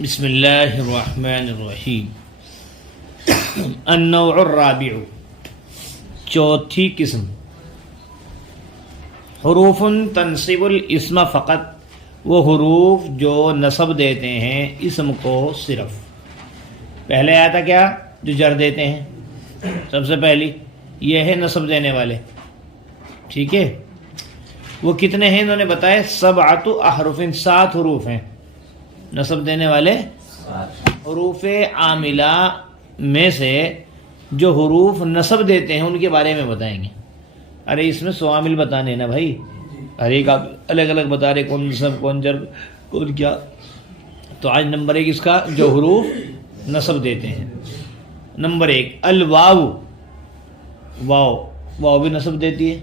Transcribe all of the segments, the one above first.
بسم اللہ الرحمن الرحیم۔ النوع الرابع، چوتھی قسم، حروف تنصب الاسم فقط، وہ حروف جو نصب دیتے ہیں اسم کو صرف۔ پہلے آیا تھا کیا؟ جو جر دیتے ہیں، سب سے پہلی یہ ہے نصب دینے والے، ٹھیک ہے؟ وہ کتنے ہیں انہوں نے بتائے؟ سبعۃ احرف، 7 حروف ہیں نصب دینے والے۔ حروف عاملہ میں سے جو حروف نصب دیتے ہیں ان کے بارے میں بتائیں گے۔ ارے اس میں 100 عامل بتانے نا بھائی، ہر ایک آپ الگ الگ بتا رہے، کون نصب کون جر کون کیا۔ تو آج نمبر 1 اس کا جو حروف نصب دیتے ہیں۔ نمبر 1 الواو، واو بھی نصب دیتی ہے۔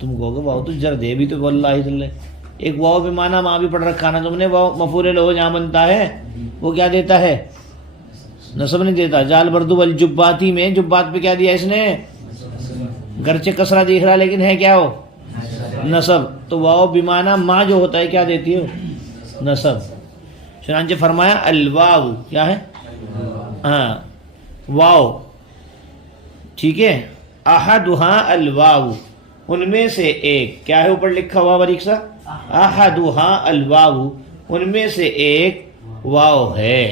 تم کہو گے واو تو جر دے بھی، تو واللہ تعالی ایک واو بھی مانا ماں بھی پڑھ رکھا نا تم نے، واو مفعول لہ جہاں بنتا ہے وہ کیا دیتا ہے؟ نصب نہیں دیتا۔ جال بردو والجباتی میں جبات پہ کیا دیا اس نے؟ گرچہ کسرہ دیکھ رہا لیکن ہے کیا وہ؟ نصب۔ تو واو بمانا ماں جو ہوتا ہے کیا دیتی ہے؟ نصب۔ چنانچہ فرمایا الواو، کیا ہے؟ ہاں واو، ٹھیک ہے۔ احدھا الواو، ان میں سے ایک، کیا ہے اوپر لکھا ہوا باریک سا؟ احدھا الواو، ان میں سے ایک واو ہے۔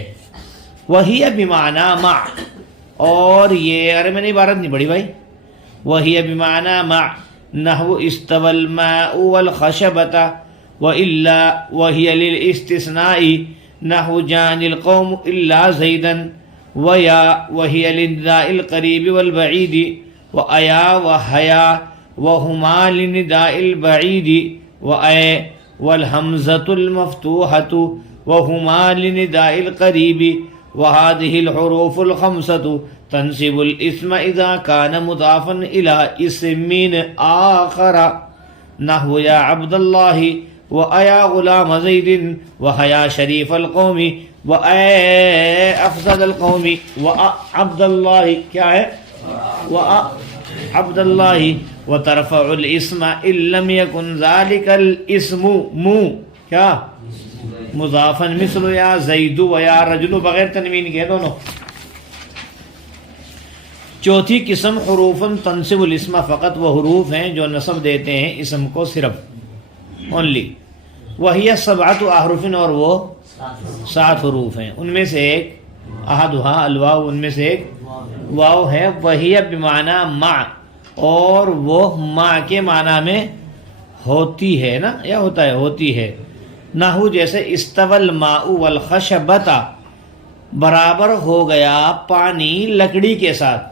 وہی بمعنی مع، اور یہ، ارے میں نے عبارت نہیں پڑھی بھائی۔ وہی بمعنی مع نحو استوى الماء والخشبة، وإلا وهي للاستثناء نحو جان القوم إلا زيدا، ويا وهي للنداء القريب والبعيد، وأيا وحيا وهما للنداء البعيد، وأي والهمزة المفتوحة وهما للنداء القريب، وهذه الحروف الخمسة تنصب الاسم إذا كان مضافا إلى اسم آخر، نحو يا عبد الله، وأيا غلام زيد، وهيا شريف القوم، وأي أفسد القوم، وعبد الله، کیا ہے؟ وعبد الله، وترفع الاسم إن لم يكن ذلك الاسم کیا؟ مضافا مثل یا زید و یا رجل، بغیر تنوین کے دونوں۔ چوتھی قسم حروف تنصب الاسم فقط، وہ حروف ہیں جو نصب دیتے ہیں اسم کو صرف، اونلی۔ وہی 7 احرف، اور وہ 7 حروف ہیں، ان میں سے ایک احدھا الواو، ان میں سے ایک واو ہے۔ وہی بمعنی مع، اور وہ مع کے معنی میں ہوتی ہے نا، یا ہوتا ہے، ہوتی ہے۔ نحو جیسے استوى الماء والخشبۃ، برابر ہو گیا پانی لکڑی کے ساتھ۔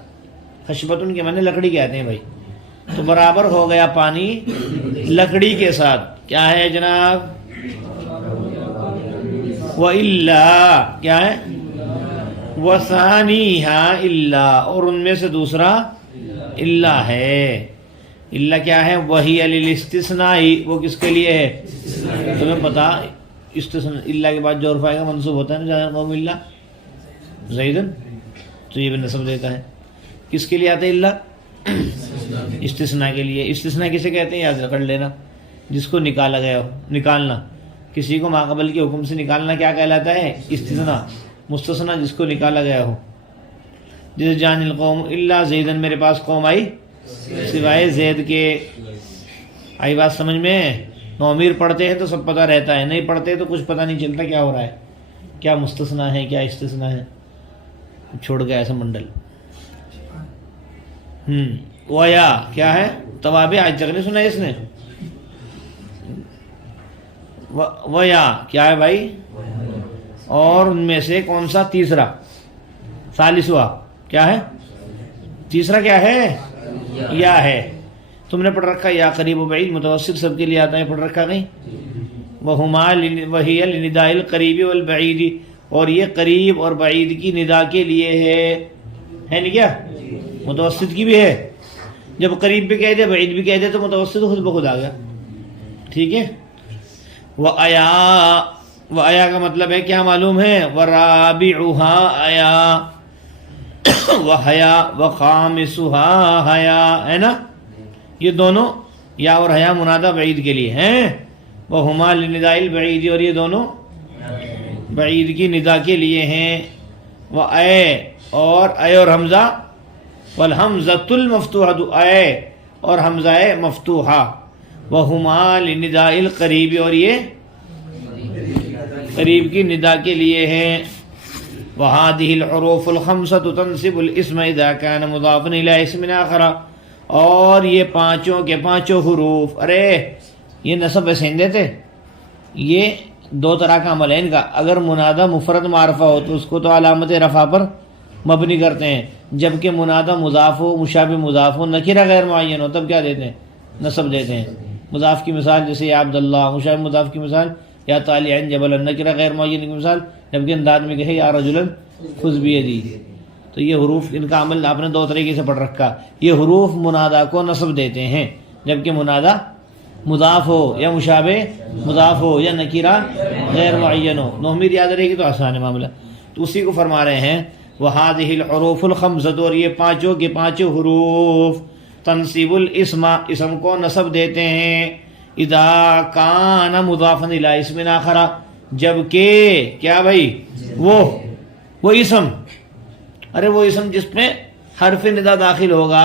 خشبۃ کے معنی لکڑی کہتے ہیں بھائی، تو برابر ہو گیا پانی لکڑی کے ساتھ، کیا ہے جناب؟ وَإِلَّا، کیا ہے؟ وَثَانِيهَا إِلَّا، اور ان میں سے دوسرا الا ہے۔ الا کیا ہے؟ وہی للاستثناء، وہ کس کے لیے ہے؟ تمہیں پتا استثناء الا کے بعد جو حرف آئے گا منصوب ہوتا ہے نا، جانا قوم الا زیدن، تو یہ بھی نصب دیتا ہے۔ کس کے لیے آتا ہے الا؟ استثناء کے لیے۔ استثناء کسے کہتے ہیں؟ یاد کر لینا، جس کو نکالا گیا ہو، نکالنا کسی کو ماقبل کے حکم سے نکالنا کیا کہلاتا ہے؟ استثناء۔ مستثنیٰ جس کو نکالا گیا ہو، جیسے جان القوم الا زیدن، میرے پاس قوم آئی سوائے زید کے۔ آئی بات سمجھ میں؟ نومیر پڑھتے ہیں تو سب پتہ رہتا ہے، نہیں پڑھتے تو کچھ پتہ نہیں چلتا کیا ہو رہا ہے، کیا مستثنیٰ ہے کیا استثناء ہے، چھوڑ گیا ایسا منڈل۔ ویا کیا ہے؟ توابع، آج تک نہیں سنا اس نے؟ ویا کیا ہے بھائی؟ اور ان میں سے کون سا؟ تیسرا، ثالثوا، کیا ہے؟ تیسرا کیا ہے؟ یا ہے۔ تم نے پڑھ رکھا یا قریب و بعید، متوسط سب کے لیے آتا ہے، پڑھ رکھا نہیں؟ وَهُمَا وَهِيَ لِنِدَاءِ الْقَرِيبِ وَالْبَعِيدِ، اور یہ قریب اور بعید کی ندا کے لیے ہے نہیں کیا؟ متوسط کی بھی ہے۔ جب قریب بھی کہہ دے بعید بھی کہہ دے تو متوسط خود بخود آ گیا، ٹھیک ہے۔ وَآیا کا مطلب ہے کیا معلوم ہے؟ وَرَابِعُهَا آیا، وَحَيَا وَخَامِسُهَا حَيَا، ہے نا؟ یہ دونوں یا اور حیا منادہ بعید کے لیے ہیں۔ وَهُمَا لِنِدَاءِ الْبَعِيدِ، اور یہ دونوں بعید کی ندا کے لیے ہیں، و اے اور اے اور حمزہ، والحمزۃ المفتوحۃ اے اور حمزہ مفتوحہ، وہما لنداء القریب اور یہ قریب کی ندا کے لیے ہیں، وہذہ الحروف الخمسۃ تنصب الاسم اذا كان مضافا الی اسم آخر، اور یہ پانچوں کے پانچوں حروف، ارے یہ نصب ویسے نہیں دیتے، یہ دو طرح کا عمل ہے ان کا، اگر منادہ مفرد معرفہ ہو تو اس کو تو علامت رفع پر مبنی کرتے ہیں، جبکہ منادہ مضاف ہو، مشابہ مضاف ہو، نکرہ غیر معین ہو، تب کیا دیتے ہیں؟ نصب دیتے ہیں۔ مضاف کی مثال جیسے یا عبداللہ، مشابہ مضاف کی مثال یا طالعا جبلا، نکرہ غیر معین کی مثال جبکہ انداز میں کہے یا رجلا خذ بیدی۔ تو یہ حروف ان کا عمل آپ نے دو طریقے سے پڑھ رکھا، یہ حروف منادہ کو نصب دیتے ہیں، جبکہ منادہ مضاف ہو یا مشابہ مضاف ہو یا نکرہ غیر معین ہو۔ نومید یاد رہے گی تو آسان ہے معاملہ۔ تو اسی کو فرما رہے ہیں وَهَذِهِ الْحُرُوفُ الْخَمْسَةُ، اور یہ پانچوں کے پانچوں حروف تنصیب الاسم، اسم کو نصب دیتے ہیں، اذا کان مضافا الی اسم آخر، جبکہ کیا بھائی وہ اسم، ارے وہ اسم جس میں حرف ندا داخل ہوگا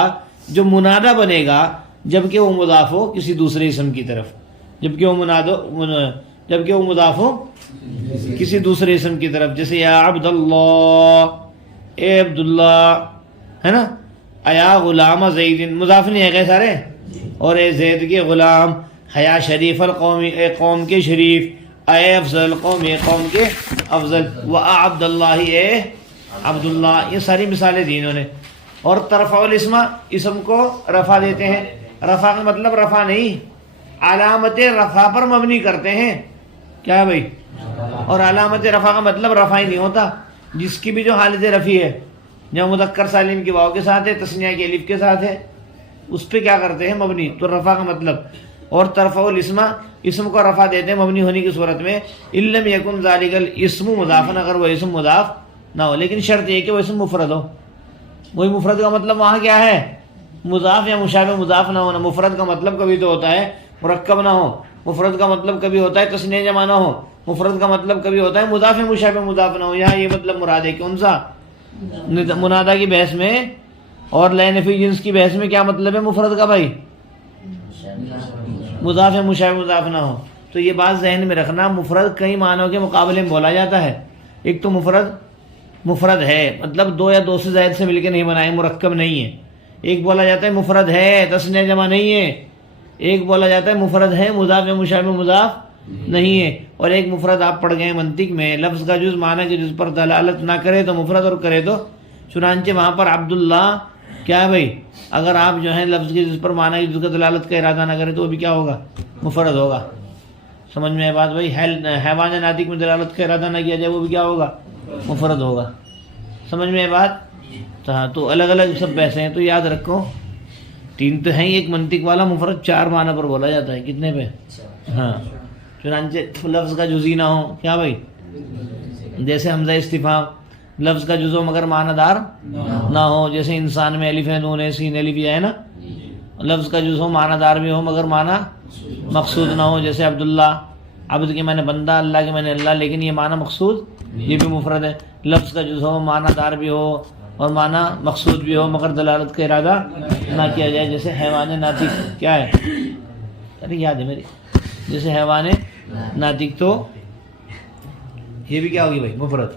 جو منادہ بنے گا، جبکہ وہ مضاف ہو کسی دوسرے اسم کی طرف، جبکہ وہ مضاف ہو کسی دوسرے اسم کی طرف، جیسے یا عبداللہ، اے عبداللہ، ہے نا، ایا غلام زید، مضاف نہیں ہے کہ سارے، اور اے زید کے غلام، حیا شریف القوم، اے قوم کے شریف، اے افضل القوم، اے قوم کے افضل، عبداللہ، اے عبداللہ، یہ ساری مثالیں دی انہوں نے۔ اور ترفع الاسم، اسم کو رفع دیتے ہیں، رفع کا مطلب رفع نہیں، علامت رفع پر مبنی کرتے ہیں، کیا ہے بھائی؟ اور علامت رفع کا مطلب رفع ہی نہیں ہوتا، جس کی بھی جو حالت رفع ہے، جو مذکر سالم کی واو کے ساتھ ہے، تثنیہ کے الف کے ساتھ ہے، اس پہ کیا کرتے ہیں؟ مبنی، تو رفع کا مطلب۔ اور ترفع الاسم، اسم کو رفع دیتے ہیں مبنی ہونے کی صورت میں، ان لم یکن ذالک الاسم مضافا، اگر وہ اسم مضاف نہ ہو، لیکن شرط یہ کہ وہ اسم مفرد ہو۔ وہی مفرد کا مطلب وہاں کیا ہے؟ مضاف یا مشابہ مضاف نہ ہونا۔ مفرد کا مطلب کبھی تو ہوتا ہے مرکب نہ ہو، مفرد کا مطلب کبھی ہوتا ہے تثنیہ جمع نہ ہو، مفرد کا مطلب کبھی ہوتا ہے مضاف یا مشابہ مضاف نہ ہو۔ یہاں یہ مطلب مراد ہے کہ ان سا منادہ کی بحث میں اور لائن فی جنس کی بحث میں کیا مطلب ہے مفرد کا بھائی؟ مضاف یا مشابہ مضاف نہ ہو۔ تو یہ بات ذہن میں رکھنا، مفرد کئی معنوں کے مقابلے میں بولا جاتا ہے۔ ایک تو مفرد ہے، مطلب دو یا دو سے زائد سے مل کے نہیں بنائے، مرکب نہیں ہے۔ ایک بولا جاتا ہے مفرد ہے، تثنیہ جمع نہیں ہے۔ ایک بولا جاتا ہے مفرد ہے، مضاف یا مشابہ مضاف نہیں ہے۔ اور ایک مفرد آپ پڑھ گئے منطق میں، لفظ کا جز معنی کے جز پر دلالت نہ کرے تو مفرد، اور کرے تو، چنانچہ وہاں پر عبداللہ کیا ہے بھائی؟ اگر آپ جو ہے لفظ کے جز پر معنی کے جز کا دلالت کا ارادہ نہ کرے تو وہ بھی کیا ہوگا؟ مفرد ہوگا۔ سمجھ میں ہے بات بھائی؟ حیوان ناطق میں دلالت کا ارادہ نہ کیا جائے وہ بھی کیا ہوگا؟ مفرد ہوگا۔ سمجھ میں ہے بات؟ تو الگ الگ سب پیسے ہیں، تو یاد رکھو تین تو ہیں، ایک منطق والا مفرد چار معنی پر بولا جاتا ہے، کتنے پہ؟ ہاں، چنانچہ لفظ کا جزی نہ ہو، کیا بھائی؟ جیسے حمزہ استفہام، لفظ کا جز ہو مگر معنی دار نہ ہو، جیسے انسان میں الف ہے، نون ہے، سین الف یہ ہے نا، لفظ کا جز ہو معنی دار بھی ہو مگر معنی مقصود نہ ہو، جیسے عبداللہ، عبد کے معنی بندہ، اللہ کے معنی اللہ، لیکن یہ معنی مقصود، یہ بھی مفرد ہے۔ لفظ کا جز ہو معنی دار بھی ہو اور معنی مقصود بھی ہو مگر دلالت کا ارادہ نہ کیا جائے، جیسے حیوان ناطق کیا ہے؟ ارے یاد ہے میری، جیسے حیوان ناطق، تو یہ بھی کیا ہوگی بھائی؟ مفرد۔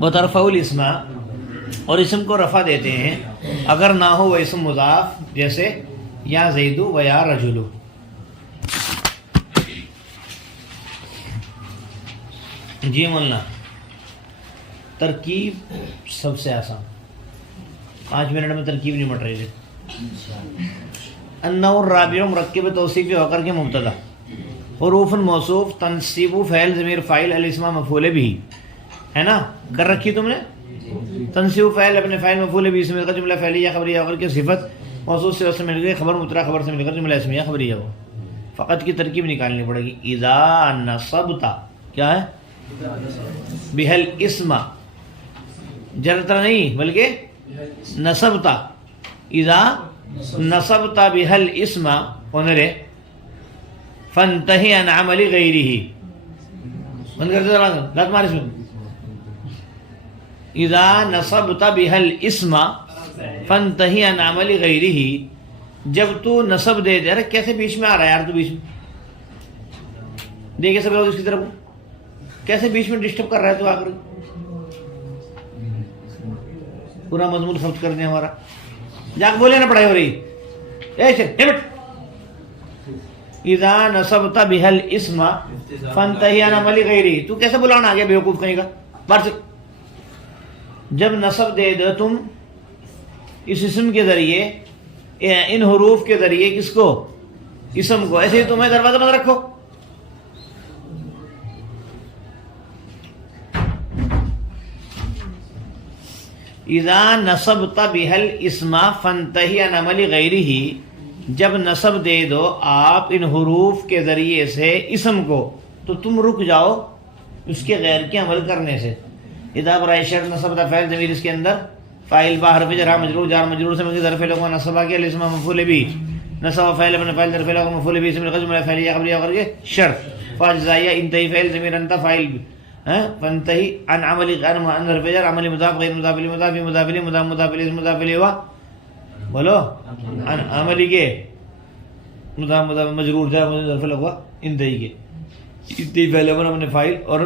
وترفع الاسم، اور اسم کو رفع دیتے ہیں اگر نہ ہو وہ اسم مضاف، جیسے یا زید و یا رجل۔ جی مولانا، ترکیب سب سے آسان، 5 منٹ میں ترکیب نہیں مٹ رہی ہے۔ النوع الرابع، مرکب توصیفی ہو کر کے مبتدا، حروف موصوف، تنصیب فعل ضمیر فاعل، الاسم مفعول بھی ہے نا، کر رکھی تم نے؟ تنصیب فعل اپنے فاعل مفعول بھی، اسم کا جملہ فعلیہ خبریہ ہو کر کے صفت موصوف سے اس مل گئی، خبر مبتدا خبر سے مل کر جملہ اسمیہ خبریہ ہو۔ فقط کی ترکیب نکالنی پڑے گی۔ اذا نصبت، کیا ہے؟ بہل اسم، جرتا نہیں بلکہ نصبتا، اذا نصبتا بہل اسم، اونرے فانتہی عن عمل غیرہ. بند کر دے لات مار اس میں. اذا نصبت بها الاسم فانتہی عن عمل غیرہ. جب تو نصب دے دے. ارے کیسے بیچ میں آ رہا ہے یار تو بیچ میں دیکھے سب لوگ اس کی طرف کیسے بیچ میں ڈسٹرب کر رہا ہے تو آ کر پورا مضمون خبط کرنے ہمارا. جا کے بولے نا پڑھائی ہو رہی. اذا نصبت بها الاسم فانتہی عن عمل غیرہ. تو کیسے بلانا آ گیا بیوقوف کہیں گا بار سے. جب نصب دے دو تم اس اسم کے ذریعے ان حروف کے ذریعے کس کو اسم کو ایسے ہی تمہیں دروازہ بند رکھو. اذا نصبت بها الاسم فانتہی عن عمل غیرہ. جب نصب دے دو آپ ان حروف کے ذریعے سے اسم کو تو تم رک جاؤ اس کے غیر کے عمل کرنے سے. اذا برائے شرط نصب دا فعل ضمیر اس کے اندر فاعل با حرف جر مجرور جار مجرور سے مقدر ظرف لوگ نصب کے الاسم مفعول به نصب فاعل ابن فاعل ظرف لوگ مفعول به اسم الجملہ فعلیہ خبریہ کر کے شرط فاجزائیہ انتہی فعل ضمیر انت فاعل فانتہی عن عمل عن ظرف جر عمل مضاف غیر مضاف الیہ مضاف مضاف الیہ مضاف مضاف الیہ مضاف الیہ بولو عن عملی کے مضاف مضاف مجرور جار ظرف لوگ انتہی کے انتہی فعل ابن فاعل اور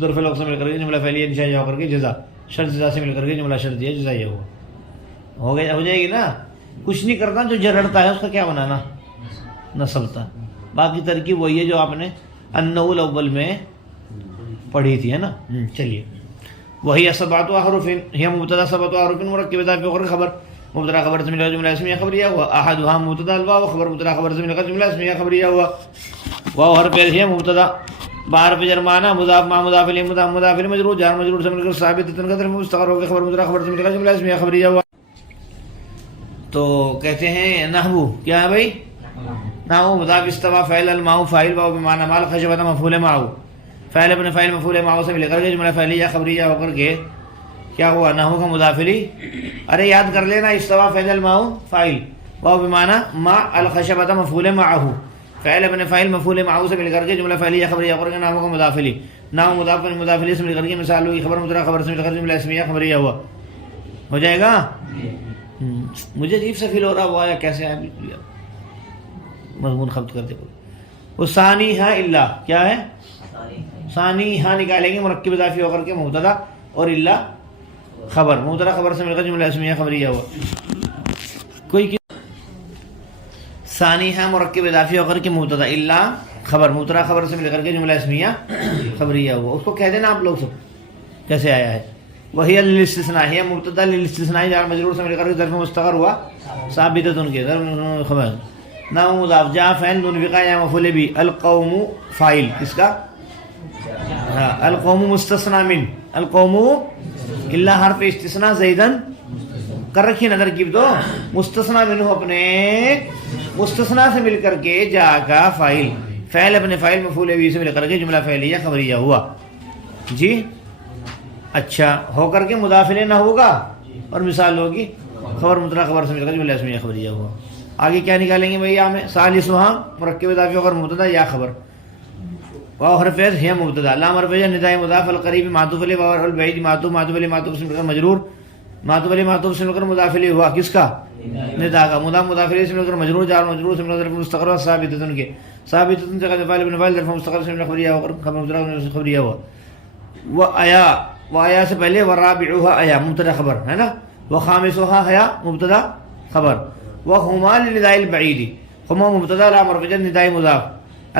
ظرف لوگ سے مل کر کے جملہ فعلیہ انشاء کر کے جزا شرط جزا سے مل کر کے جملہ شرطیہ جزائیہ ہو گیا. ہو جائے گی نا. کچھ نہیں کرتا جو جرڑتا ہے اس کا کیا بنانا نصبتا. باقی ترکیب وہی ہے جو آپ نے النوع الاول میں پڑھی تھی ہے نا. چلیے وہی سبعۃ احرف ہی مبتدا سبعۃ احرف مرکب اضافی اور خبر مبتدا خبر سے ملا جملہ اسمیہ خبریہ ہوا. احدها مبتدا الواو خبر مبتدا خبر سے ملا جملہ اسمیہ خبریہ ہوا. واو حرف ہے مبتدا بار پہ جرمانہ مضاف ما مضاف الیہ مضاف مضاف الیہ مجرور جار مجرور سے مل کر ثابت تنقدر مستقر ہو گیا خبر مبتدا خبر سے مل کر جملہ اسمیہ خبریہ ہوا. تو کہتے ہیں نحو کیا ہے بھائی نحو مضاف استوا فعل الماء فاعل واو بمعنی مال خشبۃ مفعول معه فعل ابن فاعل مفعول معه سے مل کر جملہ فعلیہ خبریہ ہو کر کے کیا ہوا نحو کا مضاف الیہ. ارے یاد کر لینا استوا فعل الماء فاعل واو بمعنی ما الخشبۃ مفعول معه فعل ابن فاعل مفعول معه سے مل کر کے جملہ فعلیہ خبریہ کر کے نحو کا مضاف الیہ نحو مضاف مضاف الیہ سے مل کر کے مثال ہوئی خبر مبتدا خبر سے مل کر جملہ اسمیہ خبریہ ہوا. ہو جائے گا. مجھے عجیب سا فیل ہو رہا ہوا یا کیسے ہے مضمون خبط کرتے کو. وہ ثانی ہے الا کیا ہے ثانی ہاں نکالیں گے مرکب اضافی ہو کر کے مبتدا اور الا خبر مبتدا خبر سے مل کر جملہ اسمیہ خبریہ ہوا. کوئی ثانی ہے مرکب اضافی ہو کر کے مبتدا الا خبر مبتدا خبر سے مل کر کے جملہ اسمیہ خبریہ ہوا. اس کو کہہ دینا آپ لوگ سب کیسے آیا ہے. وہی الاستثناء ہے مبتدا للاستثناء جار مجرور سے مل کر کے ظرف مستقر ہوا ثابتۃ ان کے ظرف خبر نحو مضاف جاء فعل منفقہ یا مفعول به القوم فاعل کس کا القوم مستثنى من القوم الا حرف استثناء زیدن کر رکھی نظر کی تو مستثنى منہ اپنے مستثنیٰ سے مل کر کے جا کا فاعل فعل اپنے فاعل مفعول به سے مل کر کے جملہ فعلیہ خبریہ ہوا. جی اچھا ہو کر کے مضاف الیہ نہ ہوگا اور مثال ہوگی خبر مبتدا خبر سے مل کر جملہ اسمیہ خبریہ ہوا. آگے کیا نکالیں گے بھائی میں ثالثھا مرکب اضافی اور مبتدا یا خبر واو حرف ہے مبتدا لام حرف ہے نداء مضاف القریب معطوف علیہ واو البعید معطوف معطوف علیہ معطوف سے مل کر مجرور معطوف علیہ معطوف سے مل کر مضاف الیہ ہوا کس کا نداء کا مضاف مضاف الیہ سے مل کر مجرور جار مجرور سے مل کر مستقر ثابتۃ کے ثابتۃ سے فاعل ابن فاعل ظرف مستقر سے مل خبریہ اور خبر مبتدا خبریہ ہوا. و آیا سے پہلے ورابعها آیا مبتدا خبر ہے نا وخامسها حیا مبتدا خبر وهما للنداء البعید هما مبتدا لا مرفوع نداء مضاف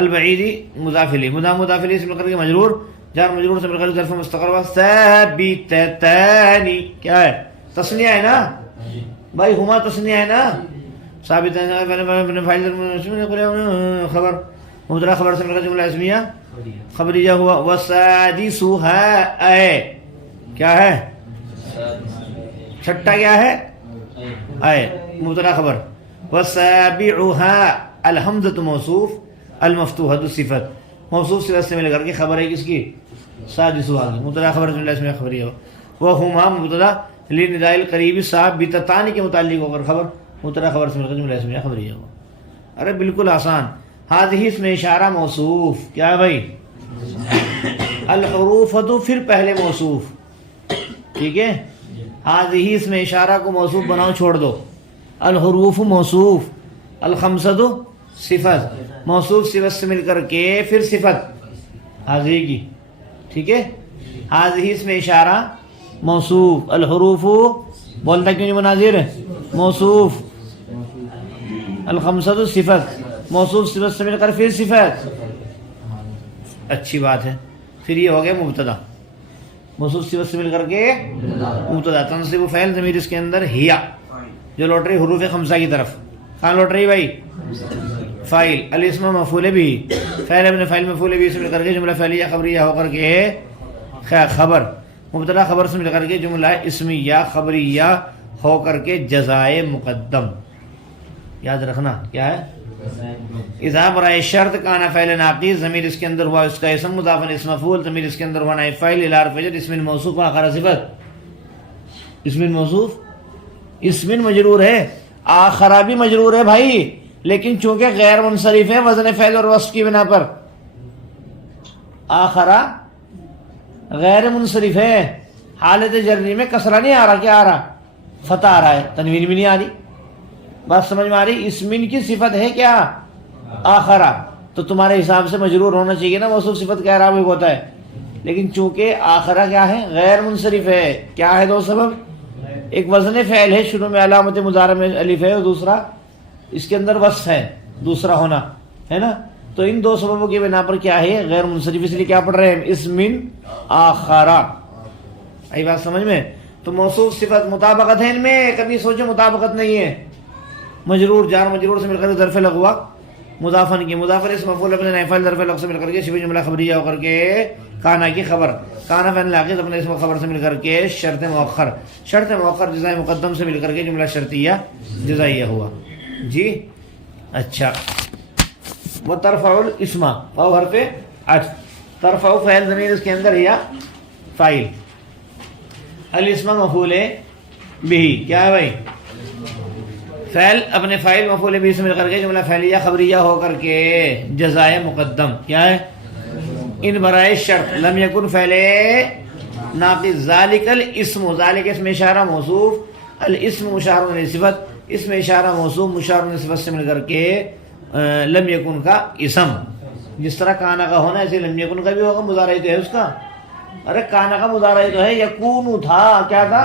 البعید مضاف الیہ مضاف الیہ سے مل کر کے مجرور جار مجرور سے مل کر ظرف مستقر ثابتتان کیا ہے تثنیہ ہے نا بھائی ہما تثنیہ ہے نا ثابتان فاعل خبر مبتدا خبر سے مل کر جملہ اسمیہ خبریہ ہوا. وسادسها اے کیا ہے چھٹا کیا ہے اے مبتدا خبر وسابعها الحمزۃ موصوف المفتوحۃ صفت موصوف صفت سے مل کر کے خبر ہے کس کی سادسها کی مبتدا خبر جملہ اسمیہ خبریہ ہوا. وهما مبتدا للنداء القریب ثابتتان کے متعلق ہو کر خبر مبتدا خبر سے مل کر جملہ اسمیہ خبریہ ہوا. ارے بالکل آسان هذه اسم اشارہ موصوف کیا ہے بھائی الحروف تو پھر پہلے موصوف ٹھیک ہے هذه اسم اشارہ کو موصوف بناؤ چھوڑ دو الحروف موصوف الخمسۃ صفت موصوف صفت سے مل کر کے پھر صفت هذه کی ٹھیک ہے هذه اسم اشارہ موصوف الحروف بولتا کیوں نہیں مناظر موصوف الخمسۃ صفت موصوف صفت سے مل کر پھر صفت اچھی بات ہے پھر یہ ہو گیا مبتدا موصوف صفت سے مل کر کے مبتدا تنصیب فعل ضمیر اس کے اندر ہیا جو لوٹ رہی حروف خمسہ کی طرف کہاں لوٹ رہی بھائی فاعل الاسم مفعول بھی فعل ابن فاعل مفعول بھی سے مل کر کے جملہ فعلیہ خبریہ ہو کر کے خبر مبتدا خبر سے مل کر کے جملہ اسمیہ خبریہ ہو کر کے جزائے مقدم یاد رکھنا کیا ہے اذا برائے شرط کانا فعل ناقص ضمیر اس کے اندر ہوا اس کا اسم مضاف اسم مفعول ضمیر اس کے اندر ہوا نائب فاعل الی حرف جر اسم موصوف آخر صفت اسم موصوف اسم مجرور ہے آخرہ بھی مجرور ہے بھائی لیکن چونکہ غیر منصرف ہے وزن فعل اور وصف کی بنا پر آخرہ غیر منصرف ہے حالت جرری میں کسرہ نہیں آ رہا کیا آ رہا فتح آ رہا ہے تنوین بھی نہیں آ رہی بات سمجھ میں آ رہی اسمن کی صفت ہے کیا آخرہ تو تمہارے حساب سے مجرور ہونا چاہیے نا موصوف صفت کیا رہا ہوتا ہے لیکن چونکہ آخرہ کیا ہے غیر منصرف ہے کیا ہے دو سبب ایک وزن فعل ہے شروع میں علامت مضارع میں الف ہے اور دوسرا اس کے اندر وصف ہے دوسرا ہونا ہے نا تو ان دو سببوں کی بنا پر کیا ہے غیر منصرف اس لیے کیا پڑھ رہے ہیں اسمن آخرہ آئی بات سمجھ میں تو موصوف صفت مطابقت ہے ان میں کبھی سوچو مطابقت نہیں ہے مجرور جار مجرور سے مل کر ظرف لغوا مضافن کی مضاف اسم مفعول اپنے نائب فاعل ظرف لغو سے مل کر کے شبہ جملہ خبریہ ہو کر کے کانا کی خبر کانا فعل ناقص اپنے اسم خبر سے مل کر کے شرط مؤخر جزائے مقدم سے مل کر کے جملہ شرطیہ جزائیہ ہوا جی اچھا وہ ترفع الاسم او حرف عطف ترفع فعل ضمیر اس کے اندر یا فاعل الاسم مفعول بھی کیا ہے بھائی فعل اپنے فاعل مفعول بھی سے مل کر کے جملہ فعلیہ خبریہ ہو کر کے جزائے مقدم کیا ہے ان برائے شرط لم یکن فعل ناقص ذالک الاسم ذالک اسم اشارہ موصوف الاسم مشار الیہ صفت اسم اشارہ موصوف مشار الیہ صفت سے مل کر کے لم یکن کا اسم جس طرح کانا کا ہونا ایسے لم یکن کا بھی ہوگا مضارع تو ہے اس کا ارے کانا کا مضارع تو ہے یکون تھا کیا تھا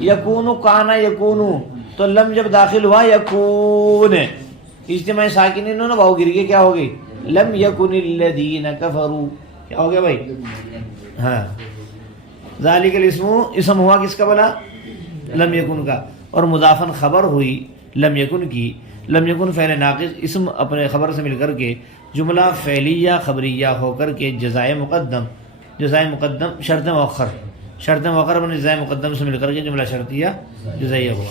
یکون کانا یکون تو لم جب داخل ہوا یکون اجتماع ساکنین نے واو گر کے کیا ہو گئی لم یکن الذین کفروا کیا ہو گیا بھائی ہاں ذالک الاسم اسم ہوا کس کا بلا لم یکن کا اور مضافن خبر ہوئی لم یکن کی لم یکن فعل ناقص اسم اپنے خبر سے مل کر کے جملہ فعلیہ خبریہ ہو کر کے جزائے مقدم شرط مؤخر اپنے جزائے مقدم سے مل کر کے جملہ شرطیہ جزائیہ ہوا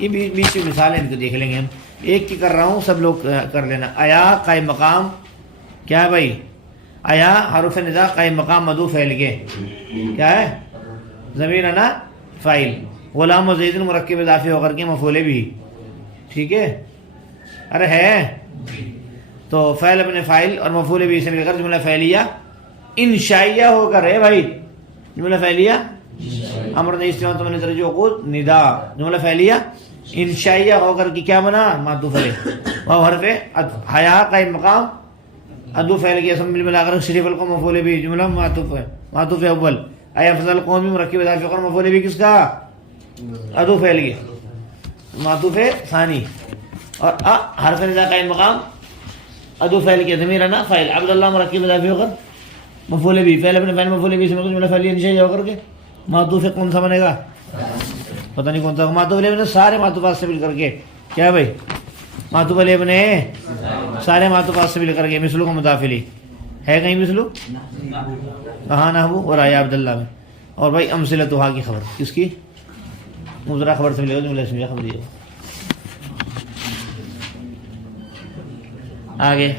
یہ بیچ کی مثال ہے ان کو دیکھ لیں گے ہم ایک کی کر رہا ہوں سب لوگ کر لینا آیا قائم مقام کیا ہے بھائی آیا حرف ندا قائم مقام مدعو فعل کے کیا ہے ضمیر انا فاعل غلام و زید مرکب اضافی ہو کر کے مفعول بھی ٹھیک ہے ارے ہے تو فعل اپنے فاعل اور مفعول بھی سے مل کر جملہ فعلیہ انشائیہ ہو کر ہے بھائی جملہ فعلیہ امر نے استعمال تو میں نے درجہ وقوع ندا جملہ فعلیہ انشائیہ ہو کر کی کیا بنا معطوف ہے وہ حرف حیا قائم مقام ادو فعل کی اسم بالبلاغہ شریف القوم مفعول بھی جملہ معطوف اول اے افضل قومی مرکب اضافی اور مفعول بھی کس کا ادو فعل کی معطوف ثانی اور حرف ندا قائم مقام ادو فعل کی ضمیر انا فاعل عبداللہ مرکب اضافی ہو کر مفعول بھی فعل اپنے فعل مفعول بھی سے جملہ فعلیہ انشائیہ ہو کر کے معطوف کون سا بنے گا پتہ نہیں کون سا معطوف علیہ سارے معطوفات سے مل کر کے کیا ہے بھائی معطوف علیہ نے سارے معطوفات سے مل کر کے مثلو کا مدافعلی ہے کہیں مثلو کہاں نحو اور آیا عبداللہ میں اور بھائی امثلتھا کی خبر کس کی مضارع خبر سے ملے گا جملہ اسمیہ خبریہ آگے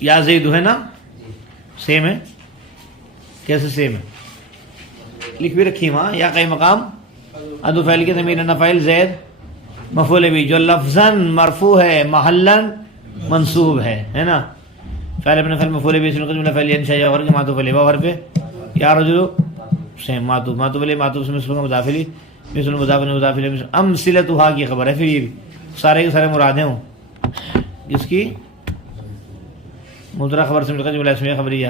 یا زید ہے نا سیم ہے کیسے سیم ہے لکھ بھی رکھی وہاں یا قائم مقام ادو فعل کے ضمیر نفعل زید مفعول بھی جو لفظاً مرفوع ہے محلاً منصوب ہے نا. فعل ابن فعل مفعول بھی جملہ فعلیہ انشاء یا غیر کے معطوف علیہ و حرف یا رجل سے معطوف علیہ معطوف سے مثل مضاف الیہ مثل مضاف مضاف الیہ امثلتھا کی خبر ہے. پھر یہ سارے کے سارے مرادیں ہوں اس کی مبتدا خبر سے مل کر جملہ اسمیہ خبریہ